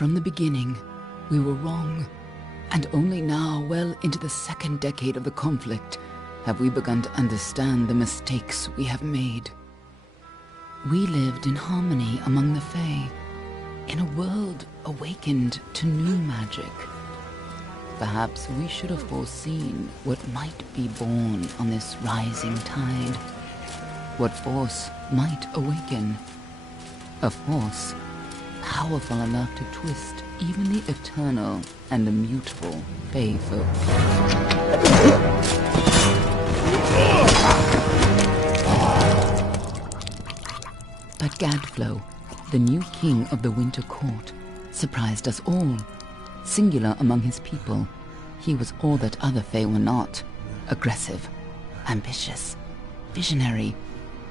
From the beginning, we were wrong, and only now, well into the second decade of the conflict, have we begun to understand the mistakes we have made. We lived in harmony among the Fae, in a world awakened to new magic. Perhaps we should have foreseen what might be born on this rising tide. What force might awaken. A force powerful enough to twist even the eternal and immutable Fae folk. But Gadflow, the new king of the Winter Court, surprised us all. Singular among his people, he was all that other Fae were not. Aggressive, ambitious, visionary.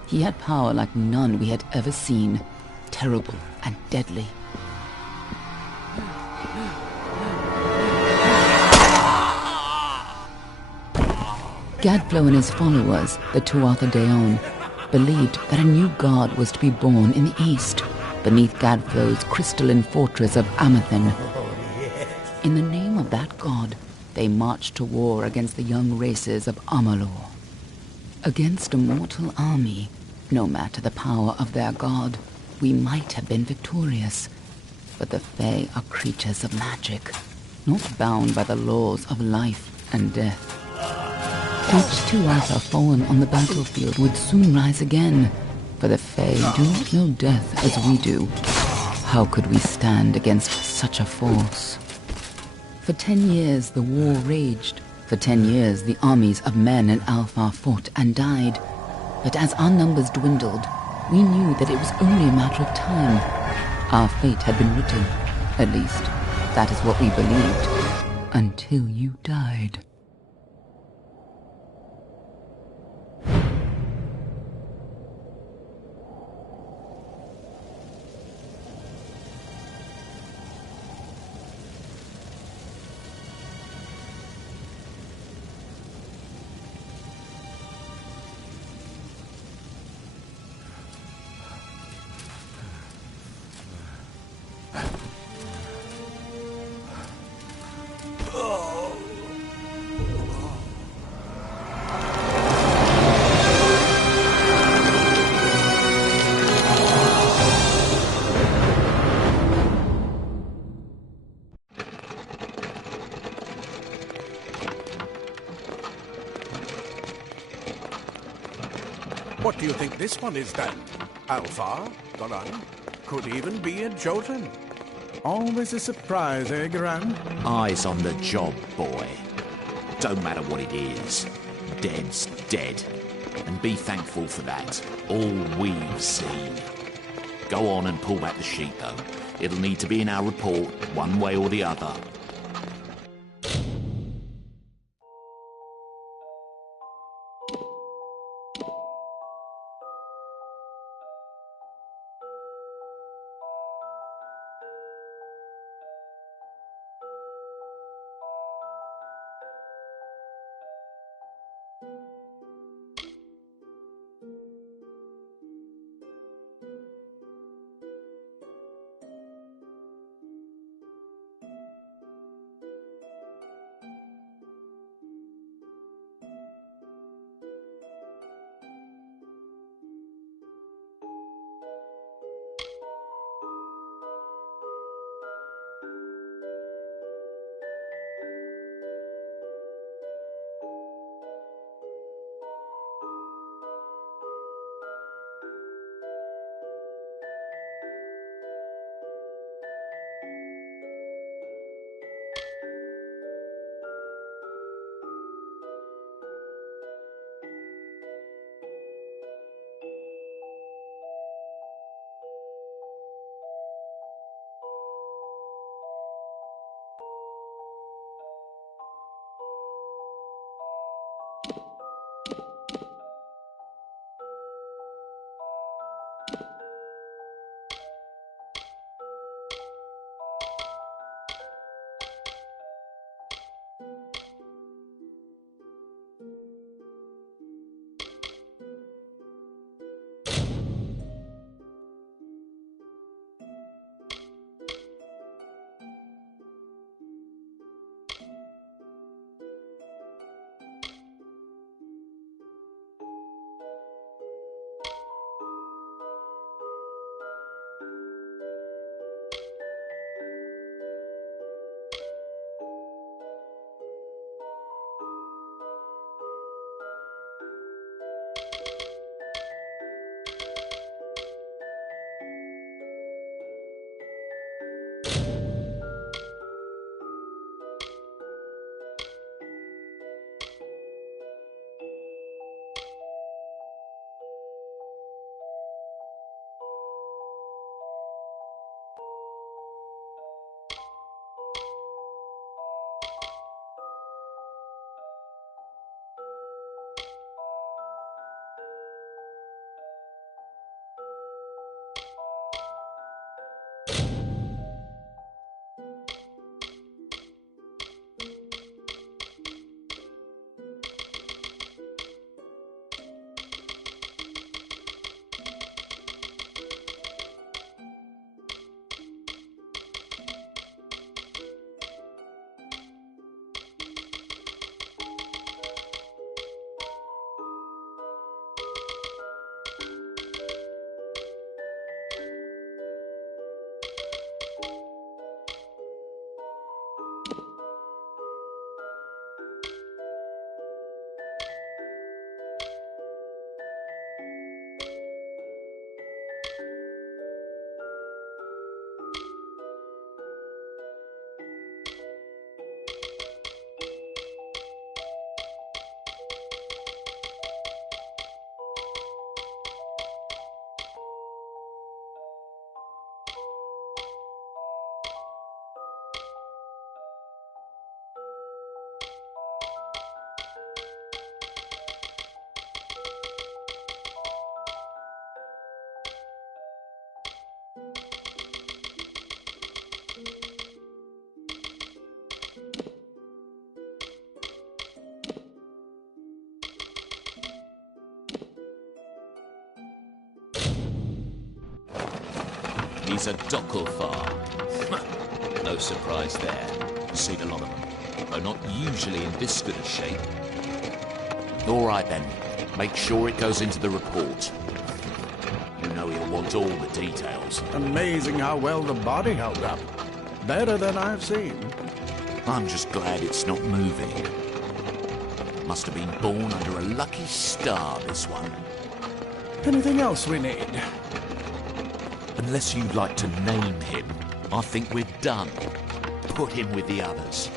He had power like none we had ever seen, terrible and deadly. Gadflow and his followers, the Tuatha Deon, believed that a new god was to be born in the east, beneath Gadflow's crystalline fortress of Amathen. In the name of that god, they marched to war against the young races of Amalur. Against a mortal army, no matter the power of their god, we might have been victorious. But the Fae are creatures of magic, not bound by the laws of life and death. Each Tuatha fallen on the battlefield would soon rise again, for the Fae do not know death as we do. How could we stand against such a force? For 10 years the war raged. For 10 years the armies of Men and Alpha fought and died. But as our numbers dwindled, we knew that it was only a matter of time. Our fate had been written. At least, that is what we believed. Until you died. What do you think this one is then? Alpha? Goran? Could even be a Jotun. Always a surprise, eh, Goran? Eyes on the job, boy. Don't matter what it is. Dead's dead. And be thankful for that. All we've seen. Go on and pull back the sheet, though. It'll need to be in our report, one way or the other. He's a Dockelfar. No surprise there. Seen a lot of them, though not usually in this good a shape. All right then. Make sure it goes into the report. You know he'll want all the details. Amazing how well the body held up. Better than I've seen. I'm just glad it's not moving. Must have been born under a lucky star, this one. Anything else we need? Unless you'd like to name him, I think we're done. Put him with the others.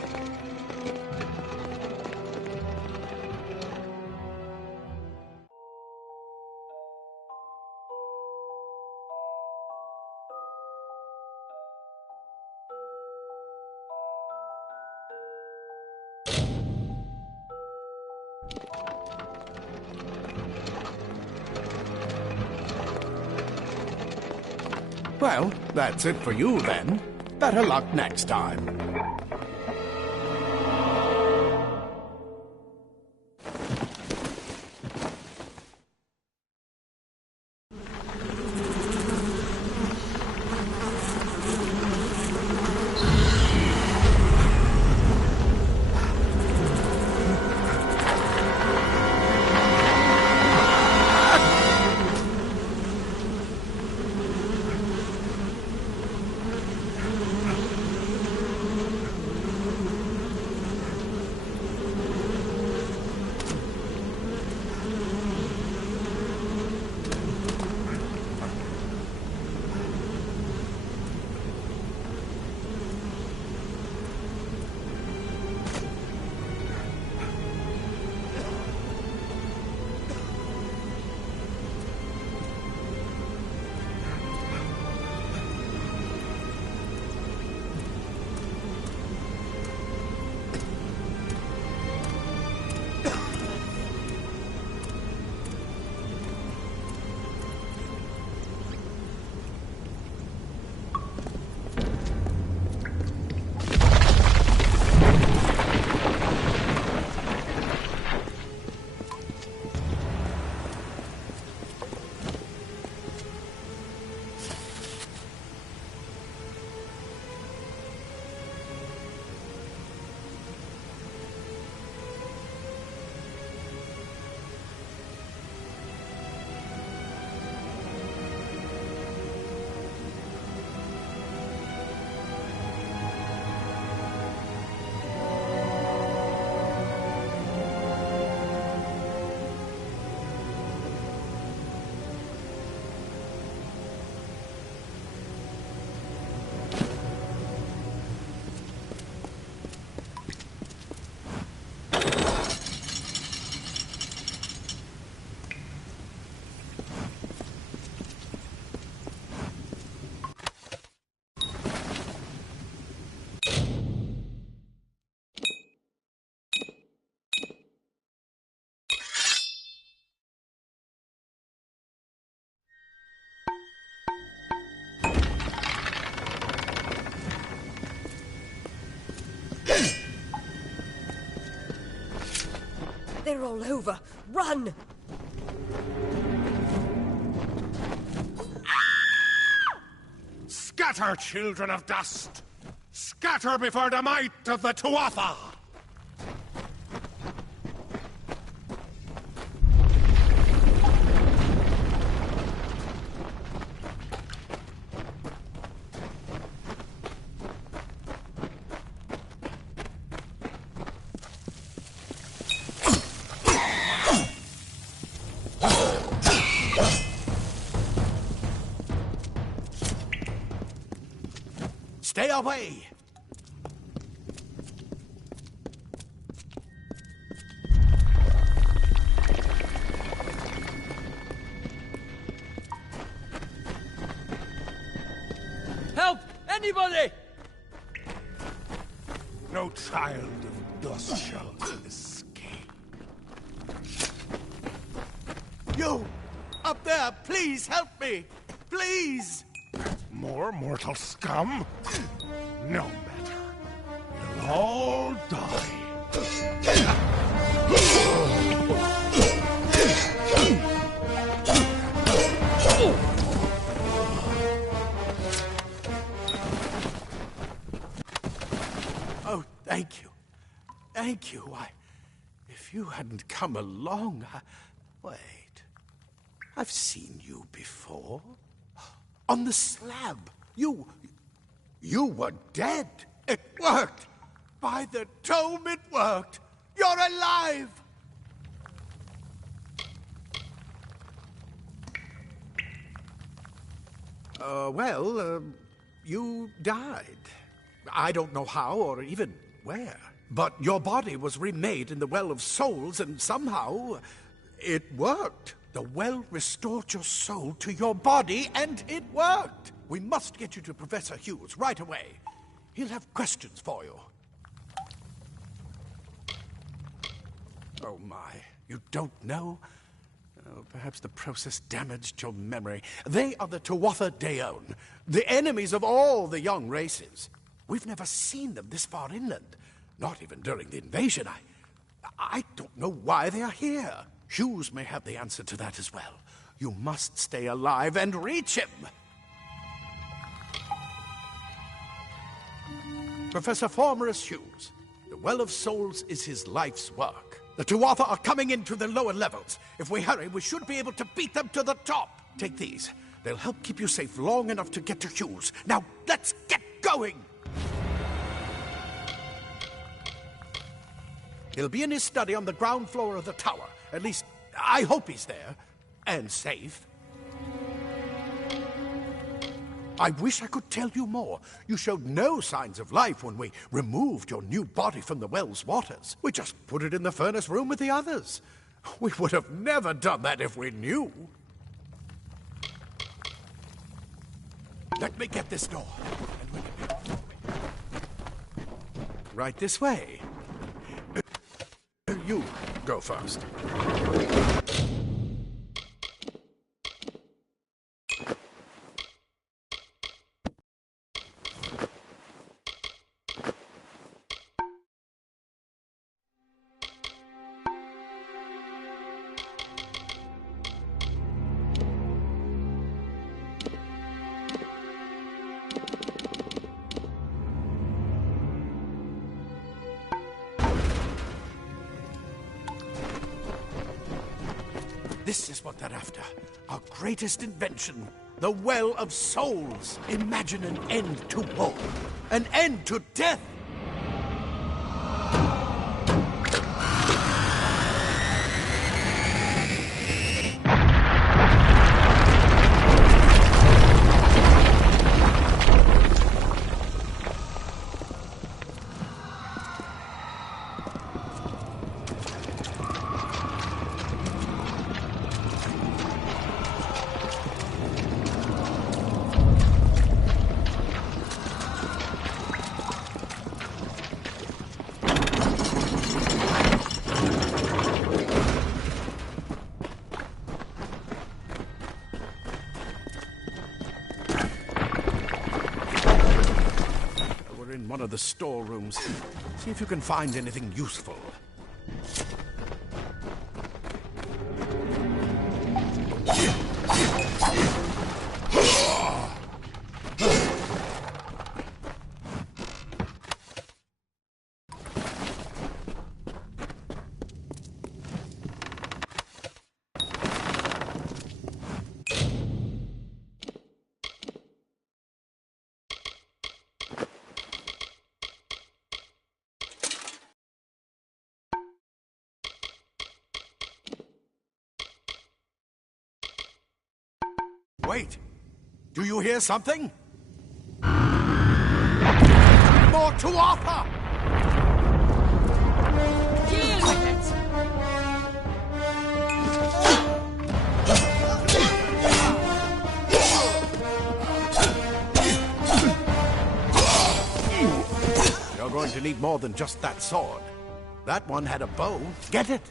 Well, that's it for you then. Better luck next time. They're all over. Run! Scatter, children of dust! Scatter before the might of the Tuatha! Stay away! Help! Anybody! No child of dust shall escape. You! Up there, please help me! Please! More mortal scum? No matter. You'll all die. thank you. Thank you. If you hadn't come along, Wait. I've seen you before. On the slab. You were dead. It worked. By the tome, it worked. You're alive. You died. I don't know how or even where. But your body was remade in the Well of Souls, and somehow it worked. The well restored your soul to your body, and it worked. We must get you to Professor Hughes right away. He'll have questions for you. Oh my, you don't know? Oh, perhaps the process damaged your memory. They are the Tuatha Deon, the enemies of all the young races. We've never seen them this far inland, not even during the invasion. I don't know why they are here. Hughes may have the answer to that as well. You must stay alive and reach him. Professor Formerus Hughes, the Well of Souls is his life's work. The Tuatha are coming into the lower levels. If we hurry, we should be able to beat them to the top. Take these. They'll help keep you safe long enough to get to Hughes. Now, let's get going! He'll be in his study on the ground floor of the tower. At least, I hope he's there. And safe. I wish I could tell you more. You showed no signs of life when we removed your new body from the well's waters. We just put it in the furnace room with the others. We would have never done that if we knew. Let me get this door. Right this way. You go first. This is what they're after. Our greatest invention. The Well of Souls. Imagine an end to war. An end to death. One of the storerooms. See if you can find anything useful. Wait! Do you hear something? More Tuatha! Deal with it! You're going to need more than just that sword. That one had a bow. Get it?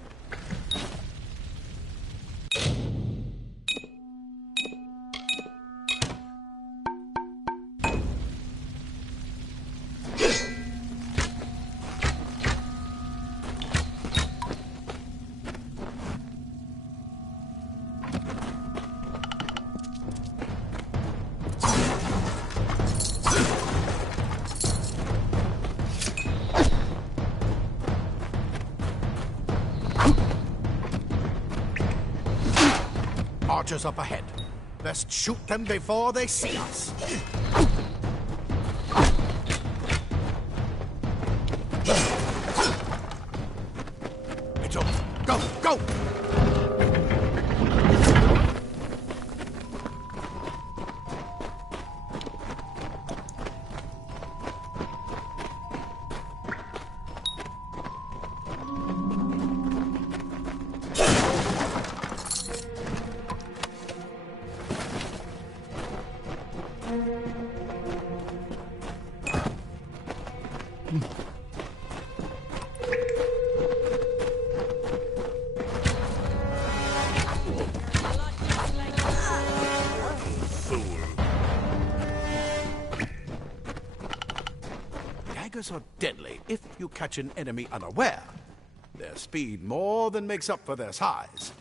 archers up ahead. Best shoot them before they see us. It's over. Go, go! Daggers are deadly if you catch an enemy unaware. Their speed more than makes up for their size.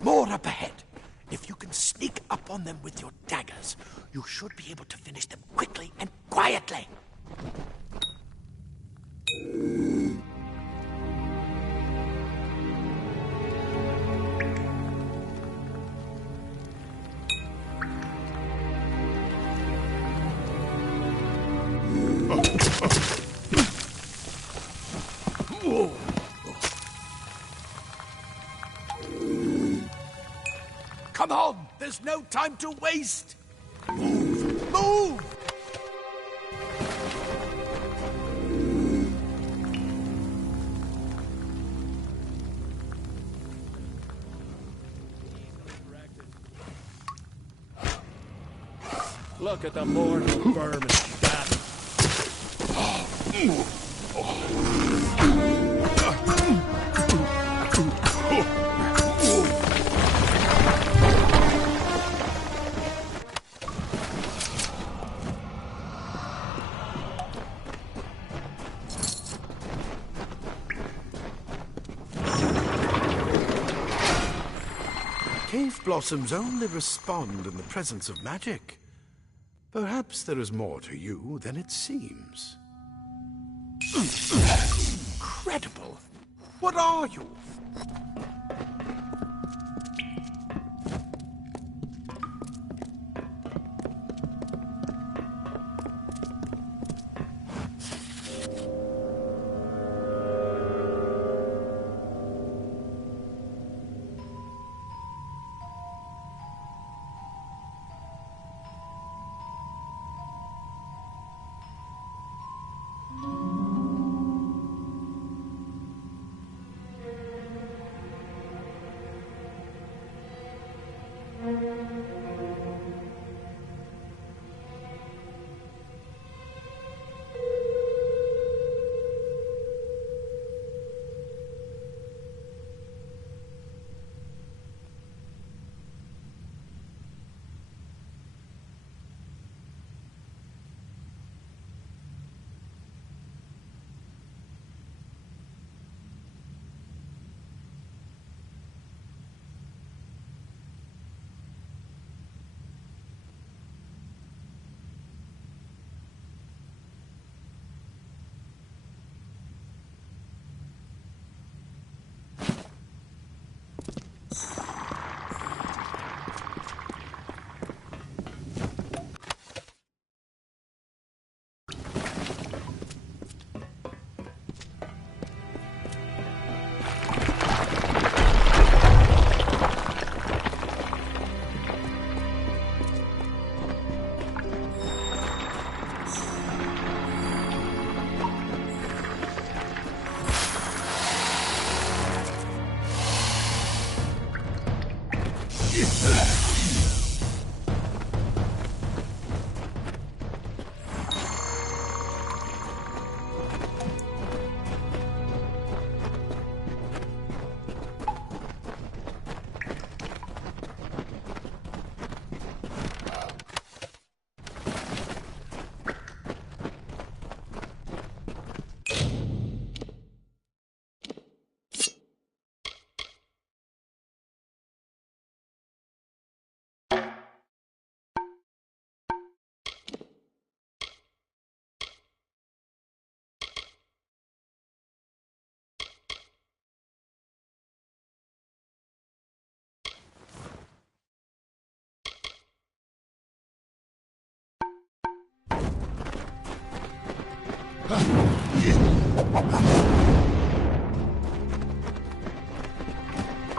More up ahead. If you can sneak up on them with your daggers, you should be able to finish them quickly and quietly. Come on! There's no time to waste! Move! Move! Look at the mortal vermin. Cave blossoms only respond in the presence of magic. Perhaps there is more to you than it seems. Incredible! What are you?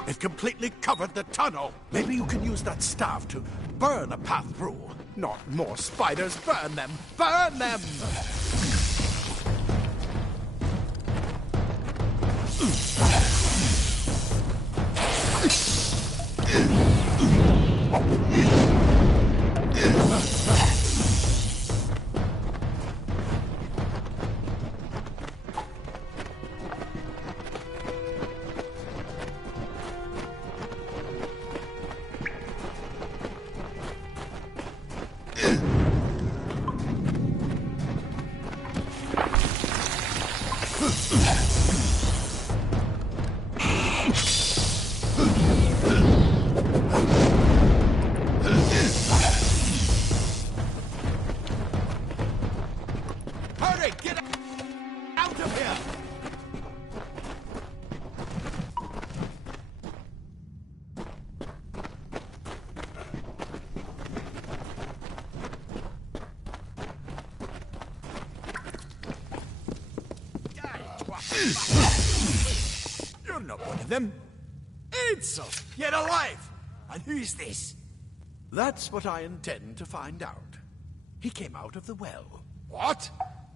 It completely covered the tunnel. Maybe you can use that staff to burn a path through. Not more spiders. Burn them! Burn them! Hurry! Get out of here! You're not one of them. Insult! Yet alive! And who's this? That's what I intend to find out. He came out of the well. What?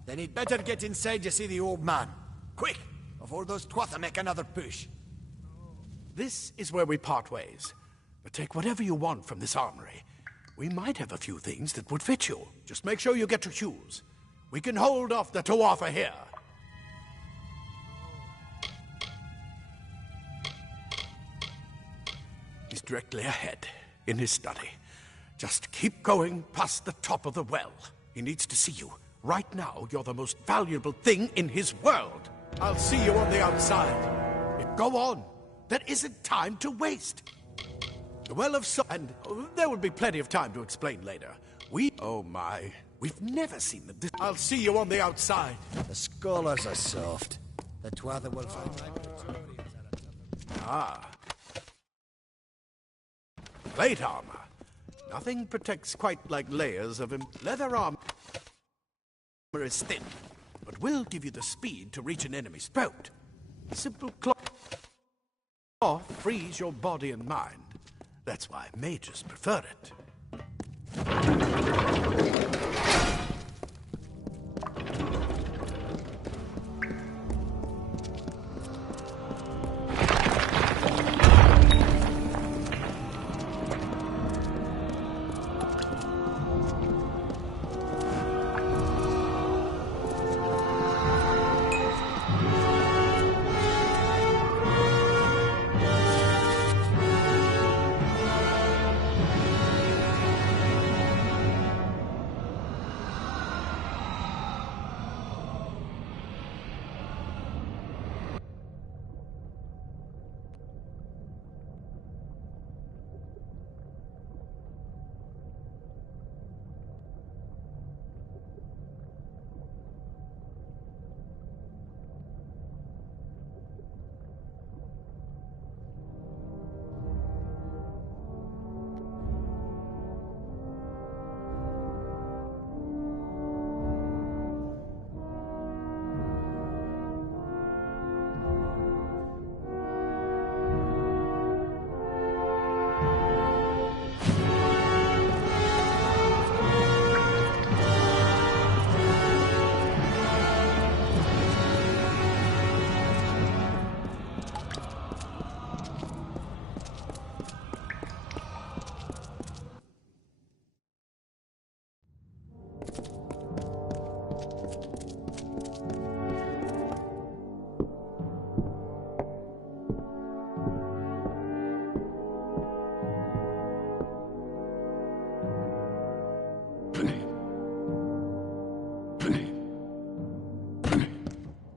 Then he'd better get inside to see the old man. Quick, before those twatha make another push. This is where we part ways. But take whatever you want from this armory. We might have a few things that would fit you. Just make sure you get your shoes. We can hold off the Tuatha here. He's directly ahead, in his study. Just keep going past the top of the well. He needs to see you. Right now, you're the most valuable thing in his world. I'll see you on the outside. Go on. There isn't time to waste. The Well of Soul... And there will be plenty of time to explain later. Oh my. We've never seen them this... I'll see you on the outside. The scholars are soft. The twatha will find Ah. Plate armor. Nothing protects quite like layers of leather armor is thin, but will give you the speed to reach an enemy's throat. Simple cloth frees your body and mind. That's why mages prefer it.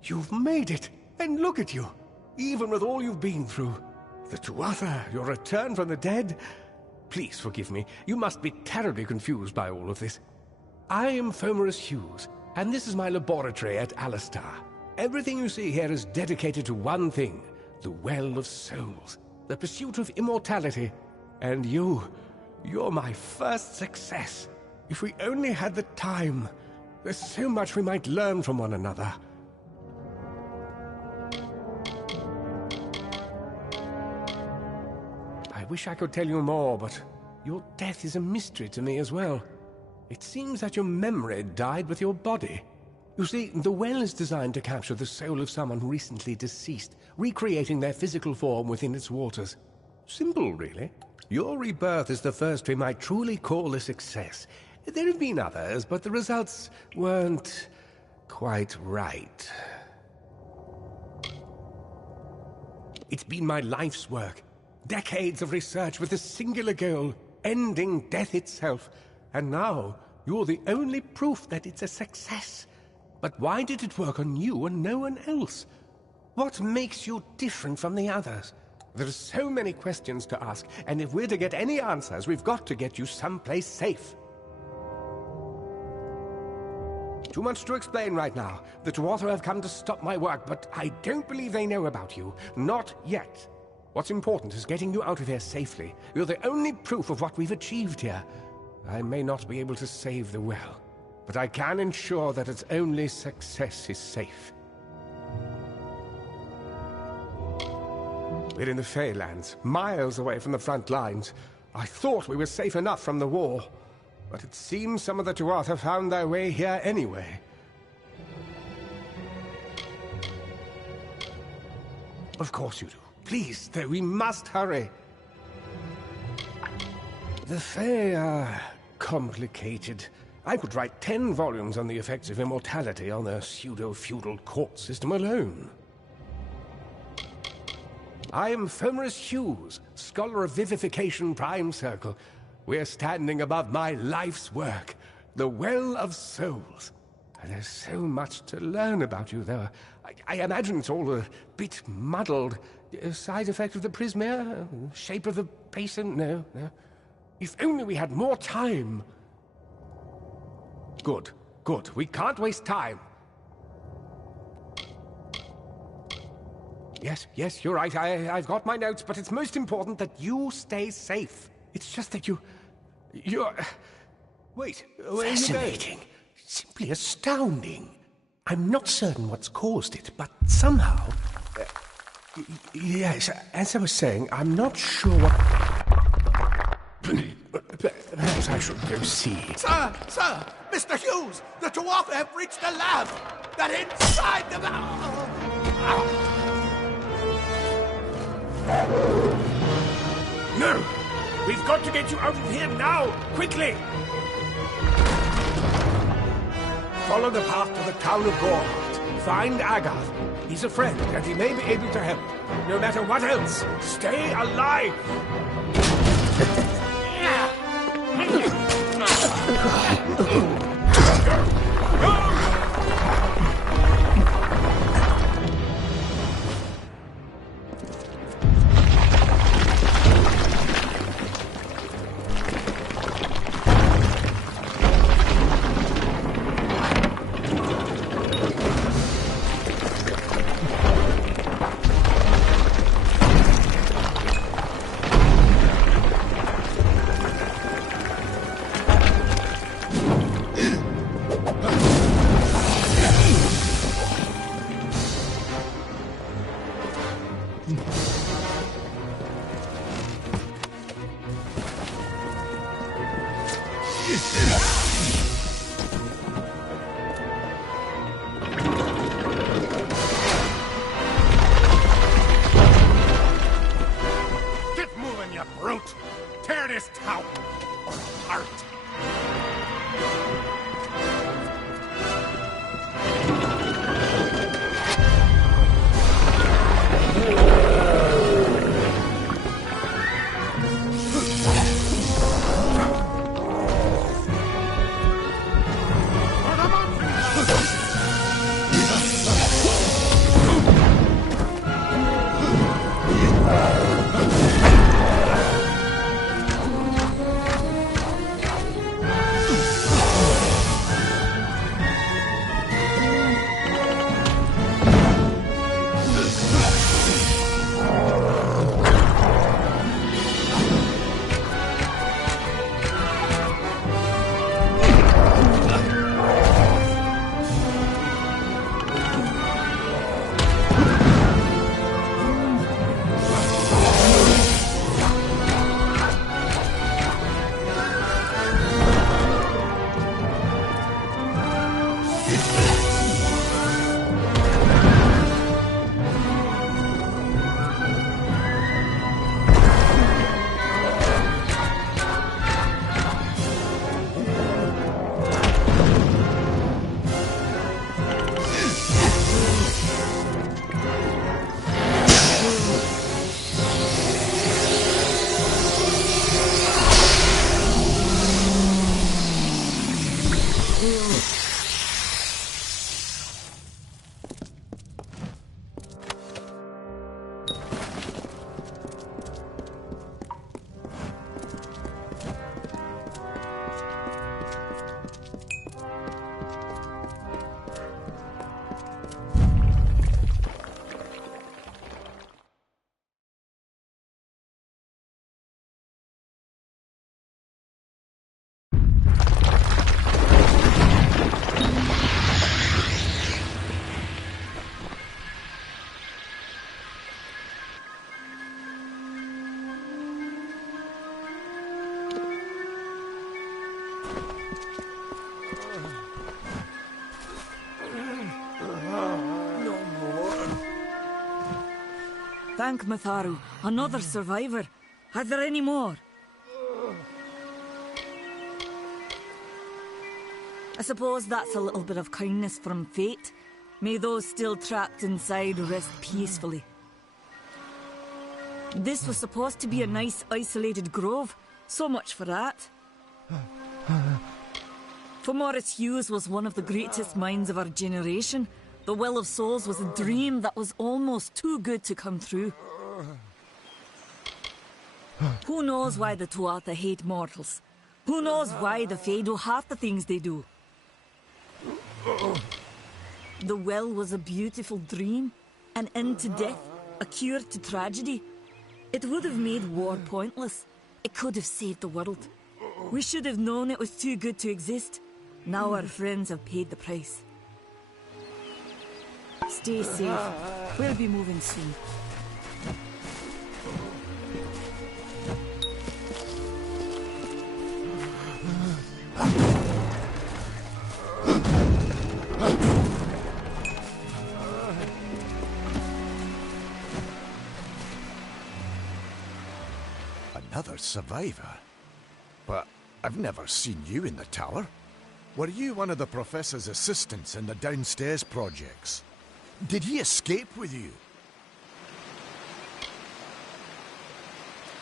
You've made it! And look at you! Even with all you've been through. The Tuatha, your return from the dead. Please forgive me. You must be terribly confused by all of this. I am Fomerus Hughes, and this is my laboratory at Alistar. Everything you see here is dedicated to one thing, the Well of Souls, the pursuit of immortality. And you're my first success. If we only had the time, There's so much we might learn from one another. I wish I could tell you more, but your death is a mystery to me as well. It seems that your memory died with your body. You see, the well is designed to capture the soul of someone recently deceased, recreating their physical form within its waters. Simple, really. Your rebirth is the first we might truly call a success. There have been others, but the results weren't quite right. It's been my life's work. Decades of research with a singular goal, ending death itself. And now, you're the only proof that it's a success. But why did it work on you and no one else? What makes you different from the others? There are so many questions to ask, and if we're to get any answers, we've got to get you someplace safe. Too much to explain right now. The Tuatha have come to stop my work, but I don't believe they know about you. Not yet. What's important is getting you out of here safely. You're the only proof of what we've achieved here. I may not be able to save the well, but I can ensure that its only success is safe. We're in the Feylands, miles away from the front lines. I thought we were safe enough from the war, but it seems some of the Tuatha found their way here anyway. Of course you do. Please, though, we must hurry. The Fey are complicated. I could write 10 volumes on the effects of immortality on their pseudo-feudal court system alone. I am Fomorus Hughes, Scholar of Vivification Prime Circle. We're standing above my life's work, the Well of Souls. And there's so much to learn about you, though. I imagine it's all a bit muddled. A side effect of the prismere? Shape of the basin? No. If only we had more time. Good. We can't waste time. Yes, you're right. I've got my notes, but it's most important that you stay safe. It's just that you're... Wait, where are you going? Fascinating. Simply astounding. I'm not certain what's caused it, but somehow... Yes, as I was saying, I'm not sure what... Perhaps I should go see. Sir! Mr. Hughes! The Tuatha have reached the lab! They're inside the lab! No! We've got to get you out of here now! Quickly! Follow the path to the town of Gorhart. Find Agath. He's a friend, and he may be able to help. No matter what else, stay alive! Get moving, you brute! Tear this town apart! thank Matharu, another survivor. Are there any more? I suppose that's a little bit of kindness from fate. May those still trapped inside rest peacefully. This was supposed to be a nice isolated grove. So much for that. For Morris Hughes was one of the greatest minds of our generation. The Well of Souls was a dream that was almost too good to come true. Who knows why the Tuatha hate mortals? Who knows why the Fae do half the things they do? The well was a beautiful dream, an end to death, a cure to tragedy. It would have made war pointless. It could have saved the world. We should have known it was too good to exist. Now our friends have paid the price. Stay safe. We'll be moving soon. Another survivor? But I've never seen you in the tower. Were you one of the Professor's assistants in the downstairs projects? Did he escape with you?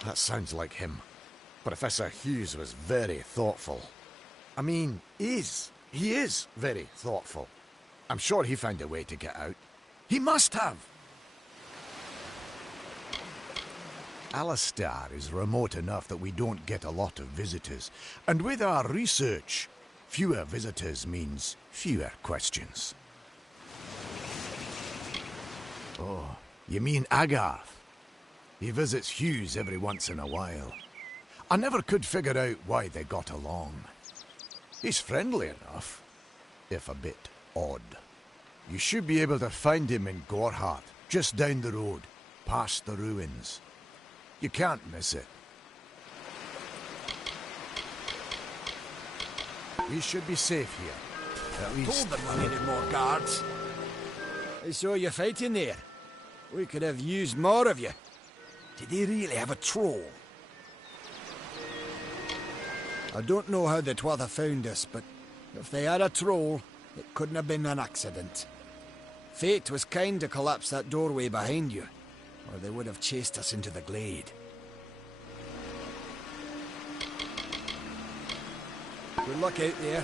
That sounds like him. Professor Hughes was very thoughtful. I mean, he is very thoughtful. I'm sure he found a way to get out. He must have! Alistar is remote enough that we don't get a lot of visitors. And with our research, fewer visitors means fewer questions. Oh, you mean Agarth? He visits Hughes every once in a while. I never could figure out why they got along. He's friendly enough, if a bit odd. You should be able to find him in Gorhart, just down the road, past the ruins. You can't miss it. We should be safe here. At least... Told them we needed more guards. I saw you fighting there. We could have used more of you. Did they really have a troll? I don't know how the Tuatha found us, but if they had a troll, it couldn't have been an accident. Fate was kind to collapse that doorway behind you, or they would have chased us into the glade. Good luck out there.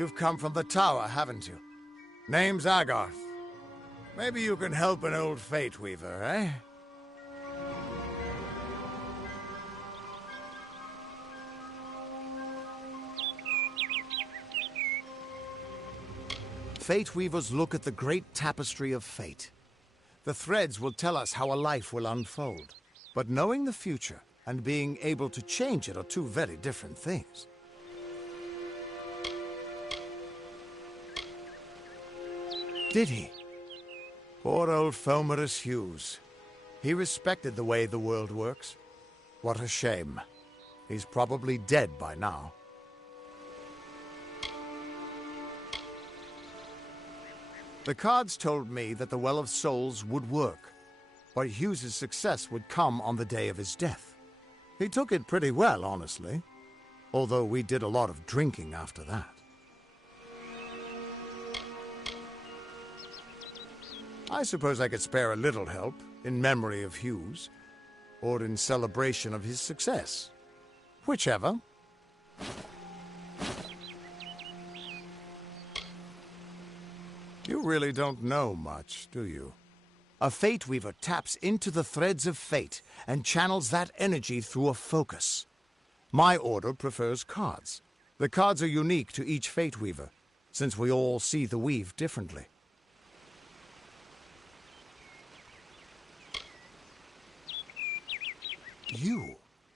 You've come from the tower, haven't you? Name's Agarth. Maybe you can help an old Fate Weaver, eh? Fate Weavers look at the great tapestry of fate. The threads will tell us how a life will unfold. But knowing the future and being able to change it are two very different things. Did he? Poor old Fomerus Hughes. He respected the way the world works. What a shame. He's probably dead by now. The cards told me that the Well of Souls would work, but Hughes's success would come on the day of his death. He took it pretty well, honestly, although we did a lot of drinking after that. I suppose I could spare a little help in memory of Hughes, or in celebration of his success. Whichever. You really don't know much, do you? A Fate Weaver taps into the threads of fate and channels that energy through a focus. My order prefers cards. The cards are unique to each Fate Weaver, since we all see the weave differently.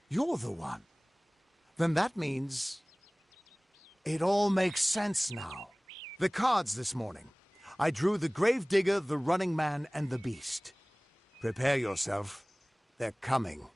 You're the one. Then that means... it all makes sense now. The cards this morning. I drew the Gravedigger, the Running Man, and the Beast. Prepare yourself. They're coming.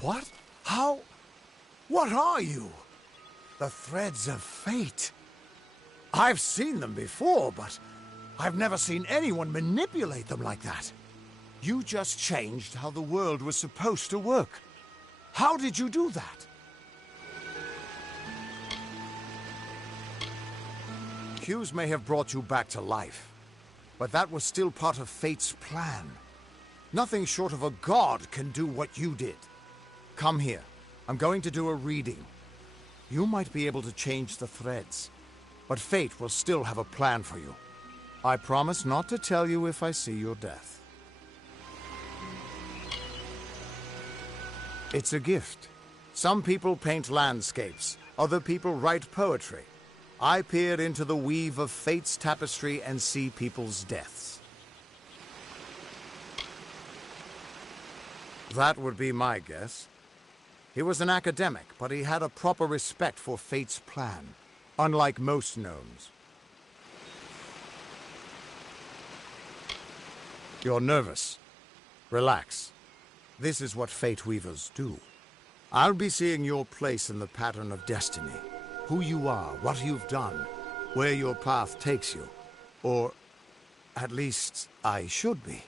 What? How? What are you? The threads of fate. I've seen them before, but I've never seen anyone manipulate them like that. You just changed how the world was supposed to work. How did you do that? Hughes may have brought you back to life, but that was still part of fate's plan. Nothing short of a god can do what you did. Come here. I'm going to do a reading. You might be able to change the threads, but fate will still have a plan for you. I promise not to tell you if I see your death. It's a gift. Some people paint landscapes, other people write poetry. I peer into the weave of fate's tapestry and see people's deaths. That would be my guess. He was an academic, but he had a proper respect for fate's plan, unlike most gnomes. You're nervous. Relax. This is what Fate Weavers do. I'll be seeing your place in the pattern of destiny. Who you are, what you've done, where your path takes you. Or, at least, I should be.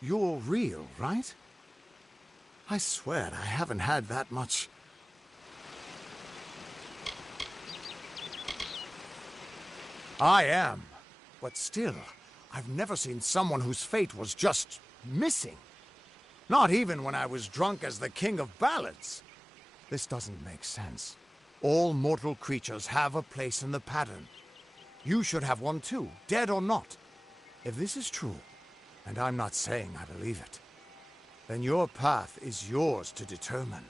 You're real, right? I swear I haven't had that much. I am. But still, I've never seen someone whose fate was just missing. Not even when I was drunk as the King of Ballads. This doesn't make sense. All mortal creatures have a place in the pattern. You should have one too, dead or not. If this is true, and I'm not saying I believe it, then your path is yours to determine.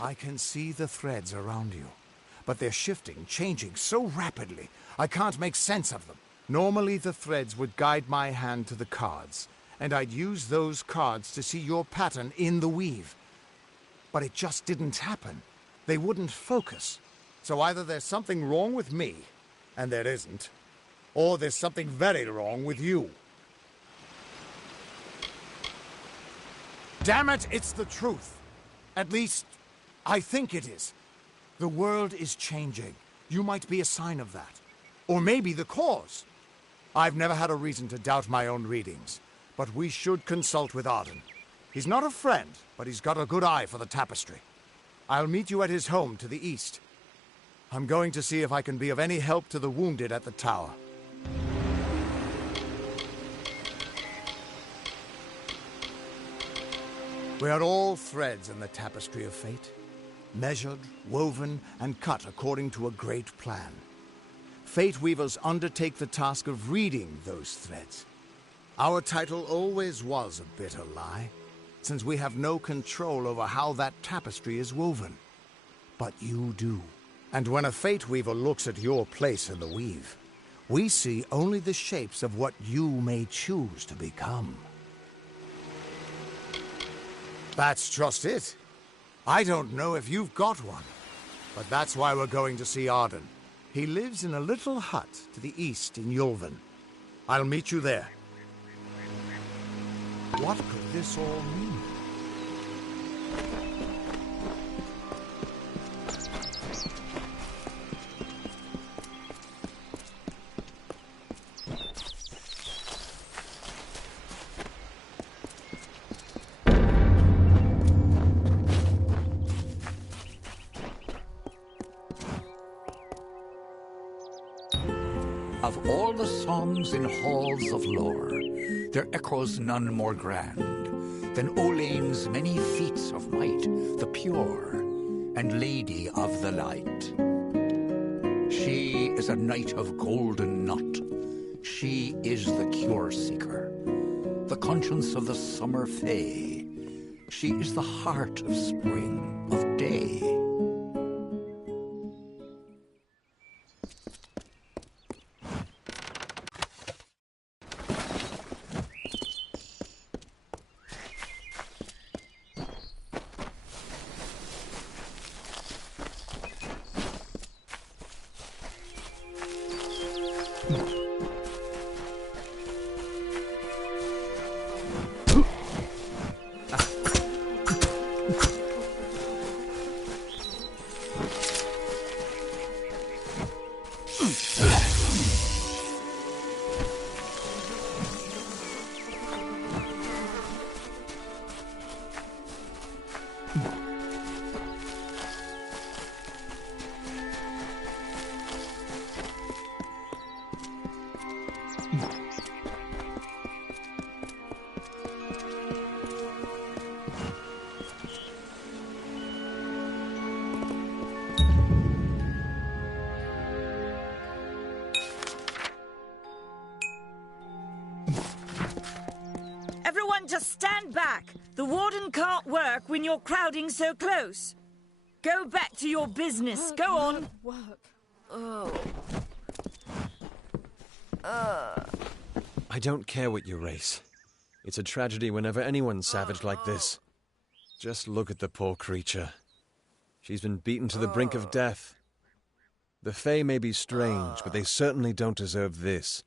I can see the threads around you, but they're shifting, changing so rapidly, I can't make sense of them. Normally the threads would guide my hand to the cards, and I'd use those cards to see your pattern in the weave. But it just didn't happen. They wouldn't focus. So either there's something wrong with me, and there isn't, or there's something very wrong with you. Damn it, it's the truth. At least, I think it is. The world is changing. You might be a sign of that. Or maybe the cause. I've never had a reason to doubt my own readings, but we should consult with Arden. He's not a friend, but he's got a good eye for the tapestry. I'll meet you at his home to the east. I'm going to see if I can be of any help to the wounded at the tower. We are all threads in the tapestry of fate, measured, woven, and cut according to a great plan. Fate weavers undertake the task of reading those threads. Our title always was a bitter lie, since we have no control over how that tapestry is woven. But you do. And when a fate weaver looks at your place in the weave, we see only the shapes of what you may choose to become. That's just it. I don't know if you've got one, but that's why we're going to see Arden. He lives in a little hut to the east in Yulven. I'll meet you there. What could this all mean? Of all the songs in halls of lore, there echoes none more grand than Olain's many feats of might, the pure and lady of the light. She is a knight of golden knot. She is the cure seeker, the conscience of the summer fae. She is the heart of spring, of day. Just stand back. The warden can't work when you're crowding so close. Go back to your business. Go on. I don't care what you race. It's a tragedy whenever anyone's savage like this. Just look at the poor creature. She's been beaten to the brink of death. The Fae may be strange, but they certainly don't deserve this.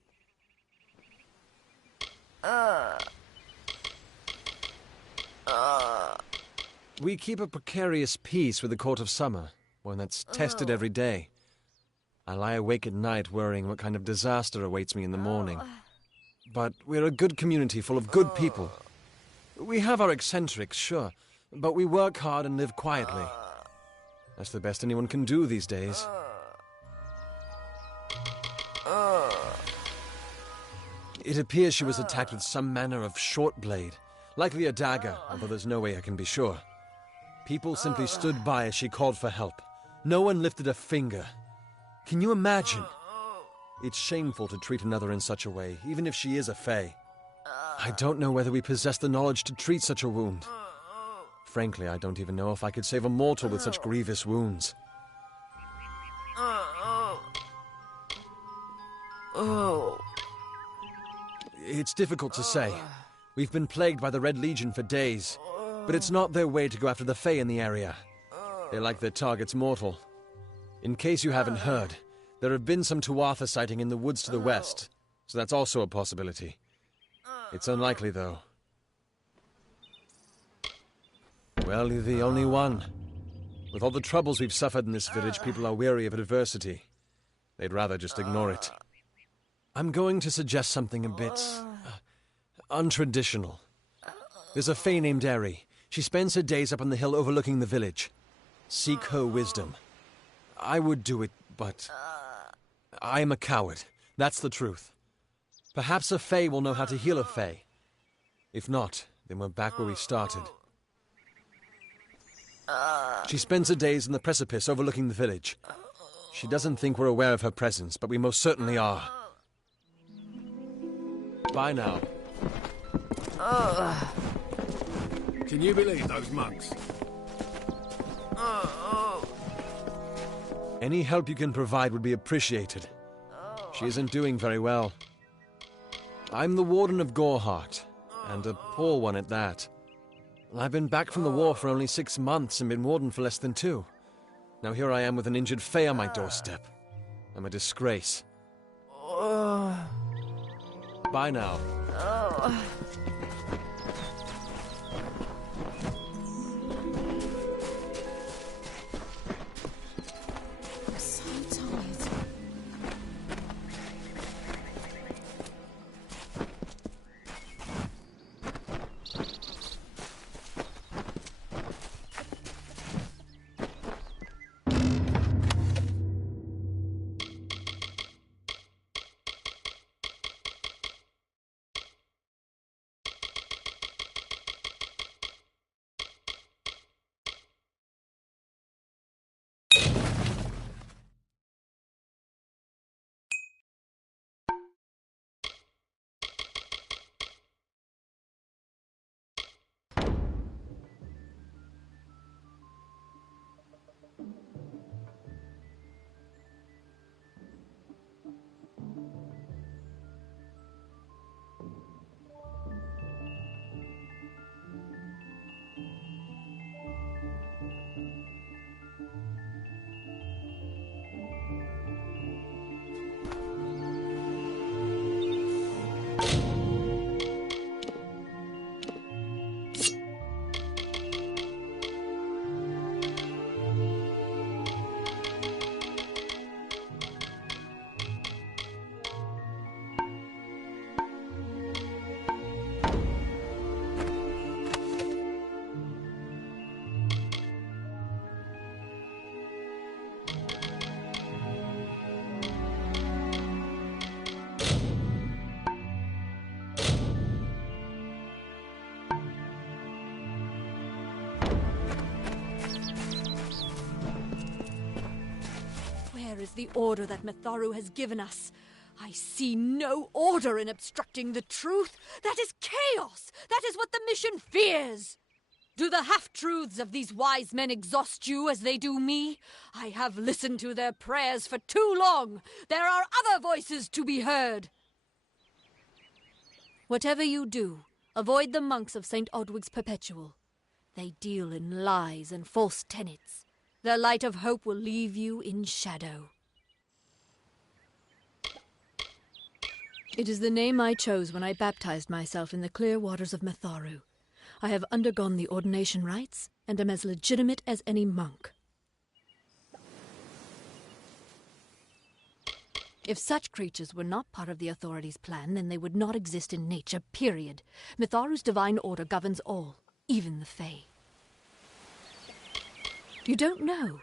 We keep a precarious peace with the Court of Summer, one that's tested every day. I lie awake at night worrying what kind of disaster awaits me in the morning. But we're a good community full of good people. We have our eccentrics, sure, but we work hard and live quietly. That's the best anyone can do these days. It appears she was attacked with some manner of short blade, likely a dagger, although there's no way I can be sure. People simply stood by as she called for help. No one lifted a finger. Can you imagine? It's shameful to treat another in such a way, even if she is a Fae. I don't know whether we possess the knowledge to treat such a wound. Frankly, I don't even know if I could save a mortal with such grievous wounds. It's difficult to say. We've been plagued by the Red Legion for days, but it's not their way to go after the Fae in the area. They like their targets mortal. In case you haven't heard, there have been some Tuatha sighting in the woods to the west, so that's also a possibility. It's unlikely, though. Well, you're the only one. With all the troubles we've suffered in this village, people are weary of adversity. They'd rather just ignore it. I'm going to suggest something a bit untraditional. There's a Fae named Eri. She spends her days up on the hill overlooking the village. Seek her wisdom. I would do it, but I am a coward. That's the truth. Perhaps a Fae will know how to heal a Fae. If not, then we're back where we started. She spends her days in the precipice overlooking the village. She doesn't think we're aware of her presence, but we most certainly are. Bye now. Can you believe those monks? Any help you can provide would be appreciated. She isn't doing very well. I'm the Warden of Goreheart, and a poor one at that. I've been back from the war for only 6 months and been Warden for less than 2. Now here I am with an injured Fae on my doorstep. I'm a disgrace. Bye now. I'm so tired. Is the order that Mitharu has given us. I see no order in obstructing the truth. That is chaos. That is what the mission fears. Do the half-truths of these wise men exhaust you as they do me? I have listened to their prayers for too long. There are other voices to be heard. Whatever you do, avoid the monks of St. Odwig's Perpetual. They deal in lies and false tenets. Their light of hope will leave you in shadow. It is the name I chose when I baptized myself in the clear waters of Mitharu. I have undergone the ordination rites and am as legitimate as any monk. If such creatures were not part of the authorities' plan, then they would not exist in nature, period. Mitharu's divine order governs all, even the Fae. You don't know.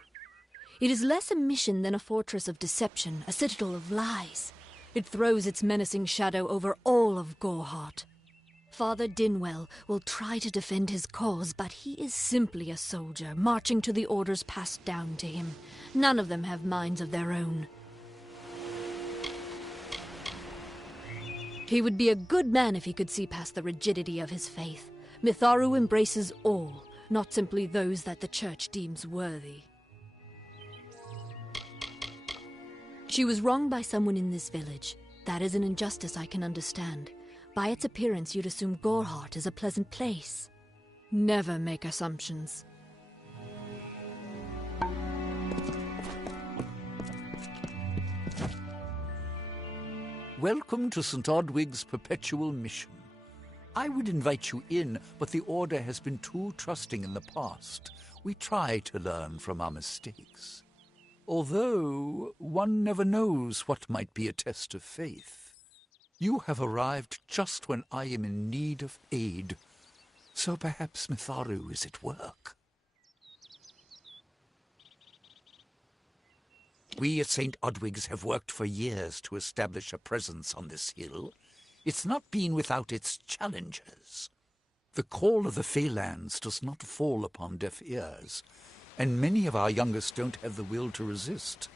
It is less a mission than a fortress of deception, a citadel of lies. It throws its menacing shadow over all of Goreheart. Father Dinwell will try to defend his cause, but he is simply a soldier, marching to the orders passed down to him. None of them have minds of their own. He would be a good man if he could see past the rigidity of his faith. Mitharu embraces all, not simply those that the Church deems worthy. She was wronged by someone in this village. That is an injustice I can understand. By its appearance, you'd assume Goreheart is a pleasant place. Never make assumptions. Welcome to St. Odwig's perpetual mission. I would invite you in, but the Order has been too trusting in the past. We try to learn from our mistakes. Although one never knows what might be a test of faith. You have arrived just when I am in need of aid, so perhaps Mitharu is at work. We at St. Odwig's have worked for years to establish a presence on this hill. It's not been without its challenges. The call of the Feylands does not fall upon deaf ears, and many of our youngest don't have the will to resist.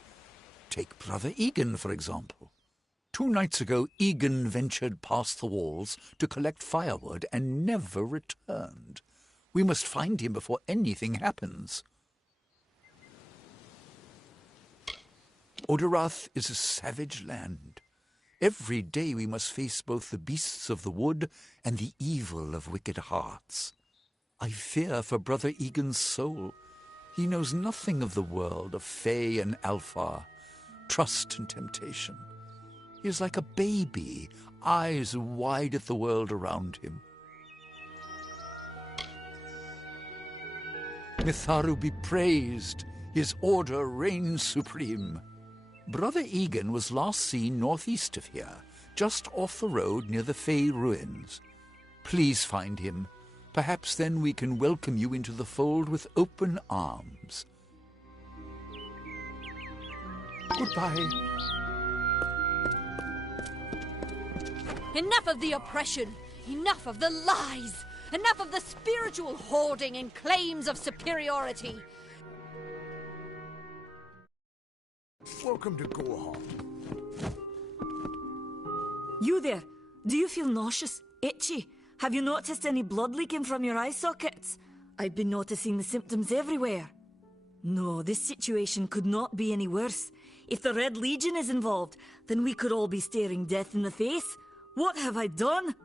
Take Brother Egan, for example. 2 nights ago, Egan ventured past the walls to collect firewood and never returned. We must find him before anything happens. Oderath is a savage land. Every day we must face both the beasts of the wood and the evil of wicked hearts. I fear for Brother Egan's soul. He knows nothing of the world of Fey and Alpha, trust and temptation. He is like a baby, eyes wide at the world around him. Mitharu be praised, his order reigns supreme. Brother Egan was last seen northeast of here, just off the road near the Fey ruins. Please find him. Perhaps then we can welcome you into the fold with open arms. Goodbye. Enough of the oppression! Enough of the lies! Enough of the spiritual hoarding and claims of superiority! Welcome to Goreheart. You there? Do you feel nauseous? Itchy? Have you noticed any blood leaking from your eye sockets? I've been noticing the symptoms everywhere. No, this situation could not be any worse. If the Red Legion is involved, then we could all be staring death in the face. What have I done?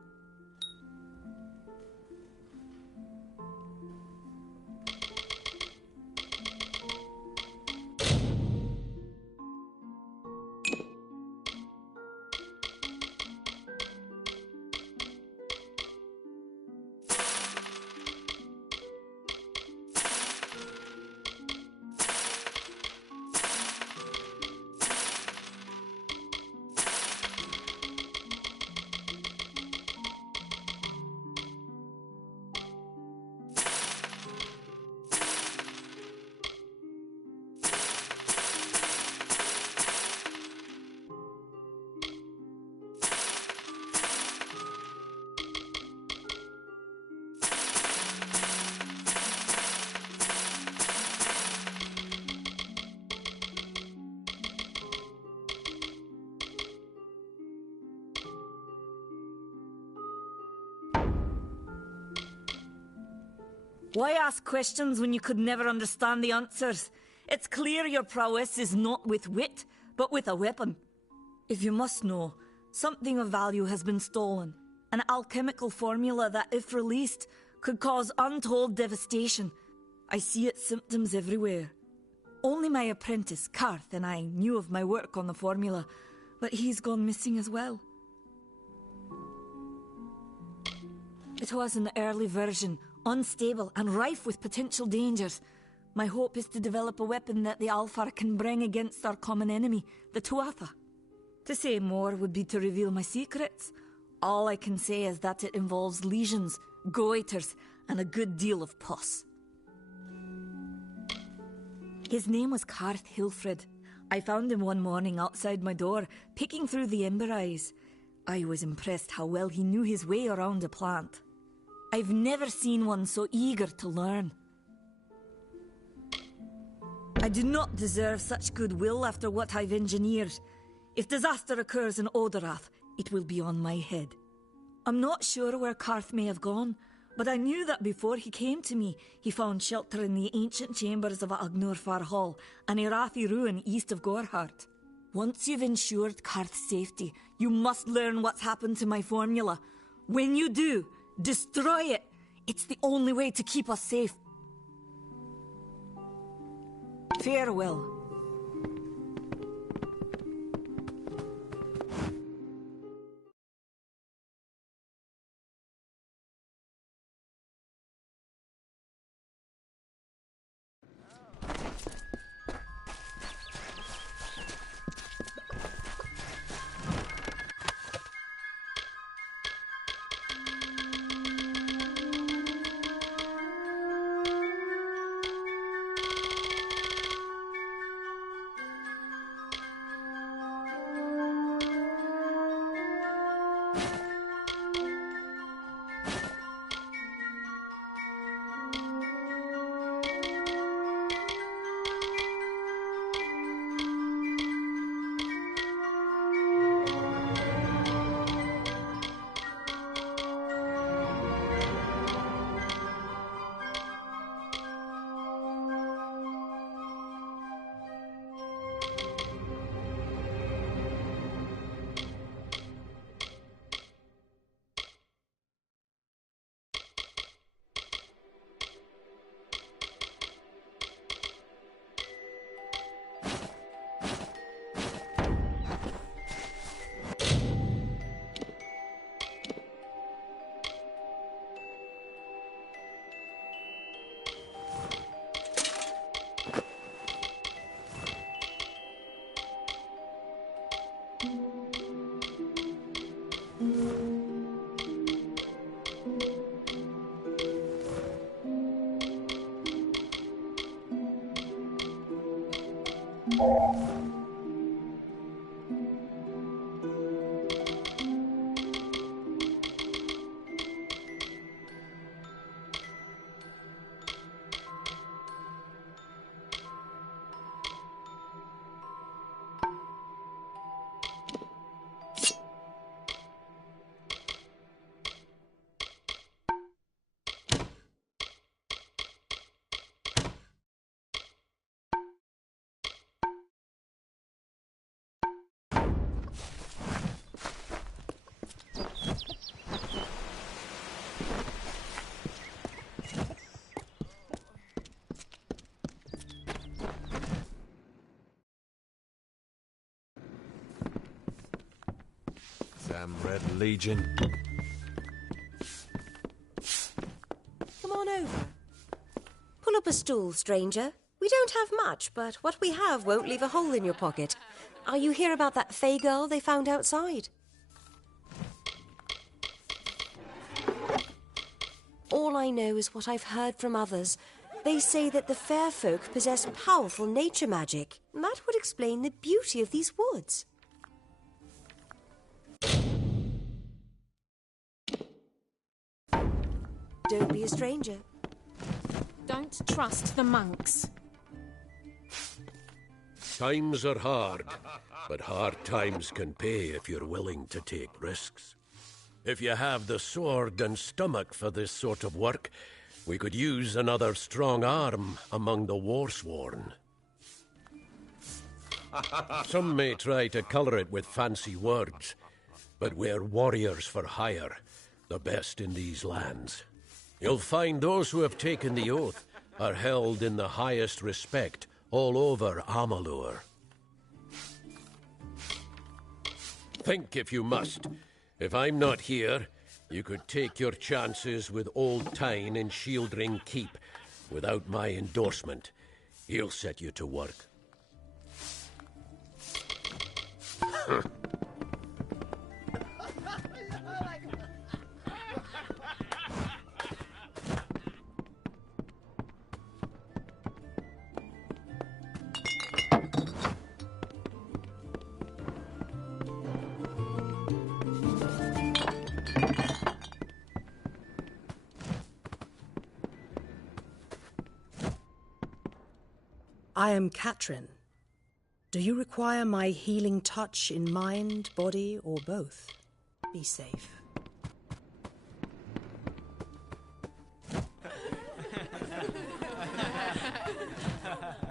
Why ask questions when you could never understand the answers? It's clear your prowess is not with wit, but with a weapon. If you must know, something of value has been stolen. An alchemical formula that, if released, could cause untold devastation. I see its symptoms everywhere. Only my apprentice, Karth, and I knew of my work on the formula, but he's gone missing as well. It was an early version, unstable and rife with potential dangers. My hope is to develop a weapon that the Alfar can bring against our common enemy, the Tuatha. To say more would be to reveal my secrets. All I can say is that it involves lesions, goiters, and a good deal of pus. His name was Karth Hilfred. I found him one morning outside my door, picking through the ember eyes. I was impressed how well he knew his way around a plant. I've never seen one so eager to learn. I do not deserve such goodwill after what I've engineered. If disaster occurs in Oderath, it will be on my head. I'm not sure where Karth may have gone. But I knew that before he came to me, he found shelter in the ancient chambers of Agnurfar Hall, an Irathi ruin east of Gorhart. Once you've ensured Karth's safety, you must learn what's happened to my formula. When you do, destroy it. It's the only way to keep us safe. Farewell. Damn Red Legion. Come on over. Pull up a stool, stranger. We don't have much, but what we have won't leave a hole in your pocket. Are you here about that Fey girl they found outside? All I know is what I've heard from others. They say that the fair folk possess powerful nature magic. That would explain the beauty of these woods. Don't be a stranger. Don't trust the monks. Times are hard, but hard times can pay if you're willing to take risks. If you have the sword and stomach for this sort of work, we could use another strong arm among the warsworn. Some may try to colour it with fancy words, but we're warriors for hire, the best in these lands. You'll find those who have taken the oath are held in the highest respect all over Amalur. Think if you must. If I'm not here, you could take your chances with Old Tyne in Shieldring Keep without my endorsement. He'll set you to work. I am Katrin. Do you require my healing touch in mind, body, or both? Be safe. Aye.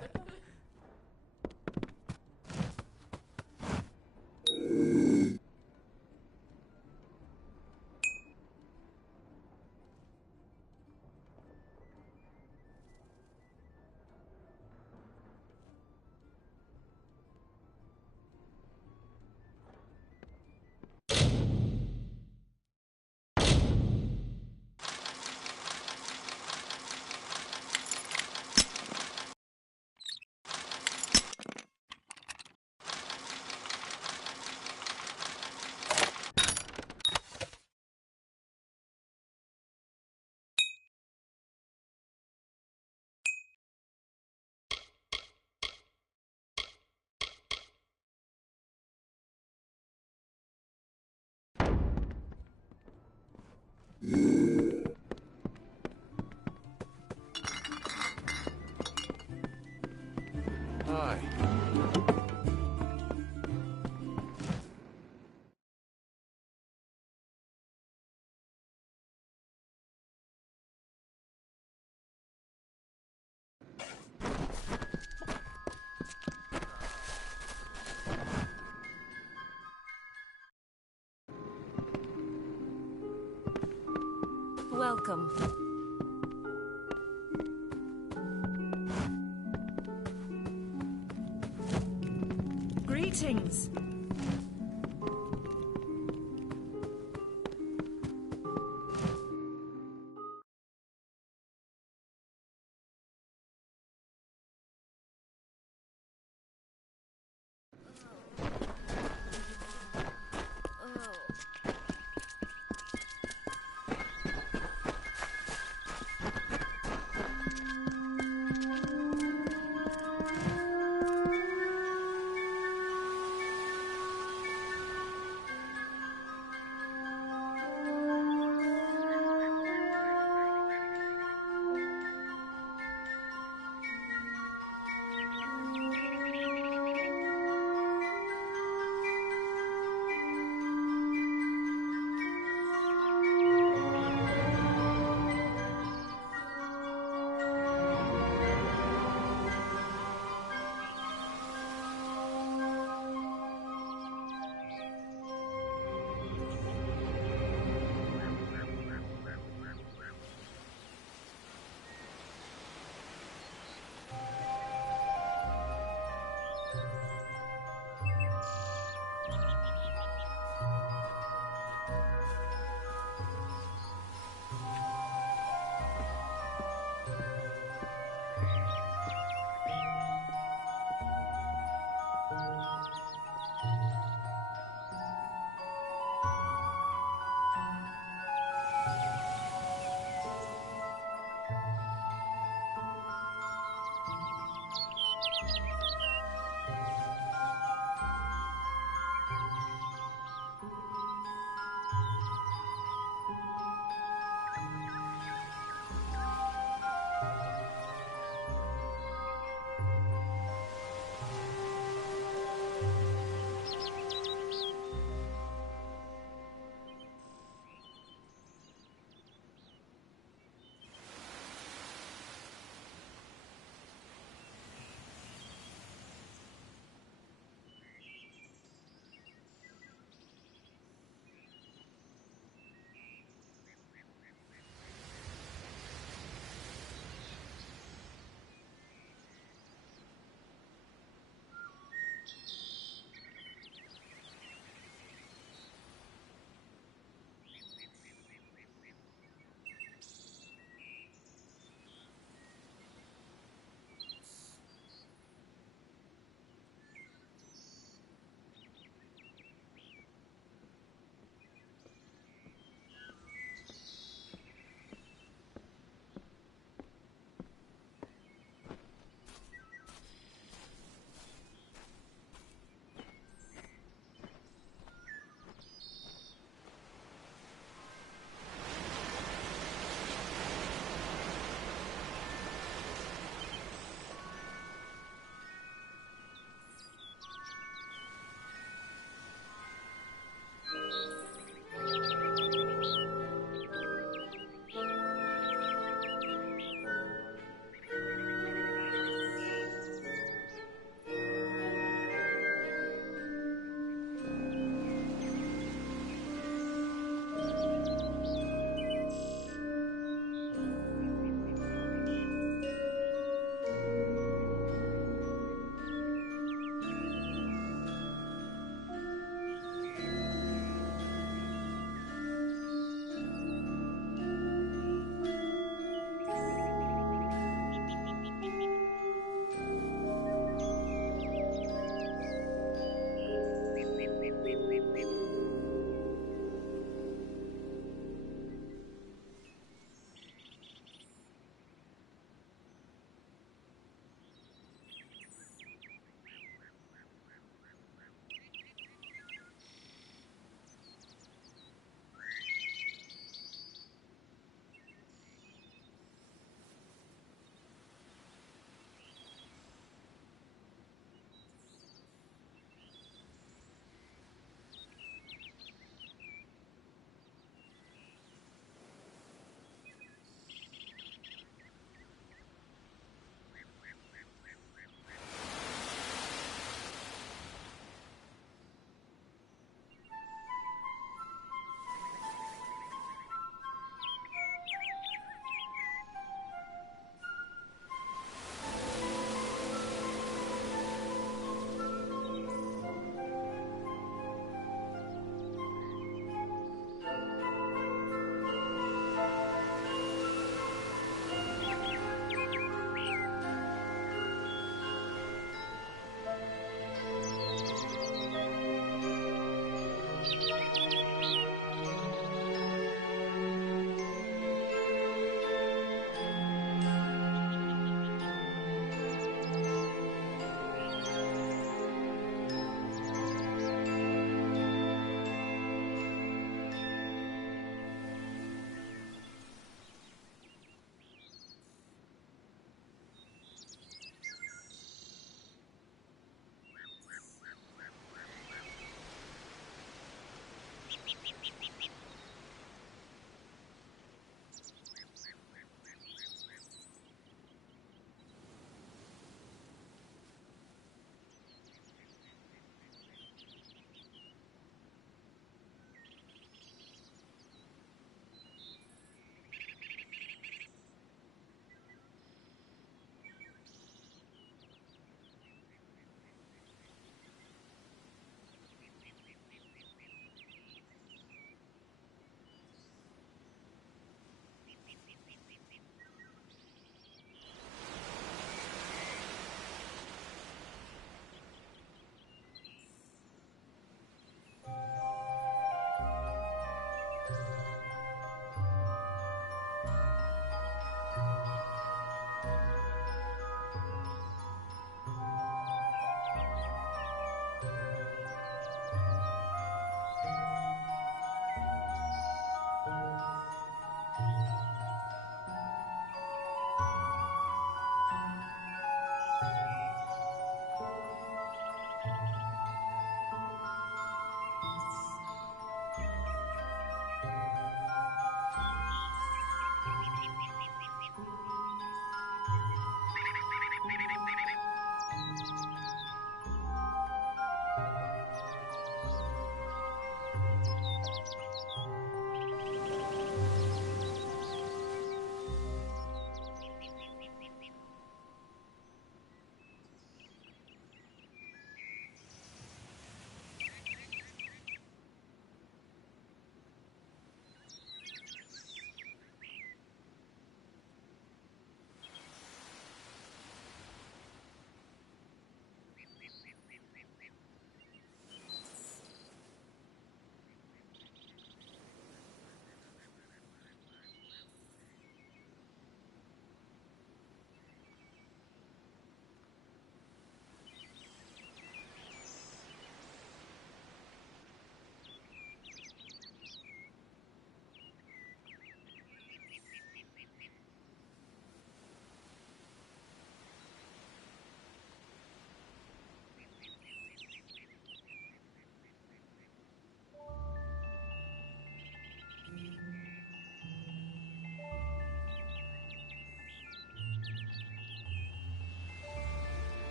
Welcome. Greetings.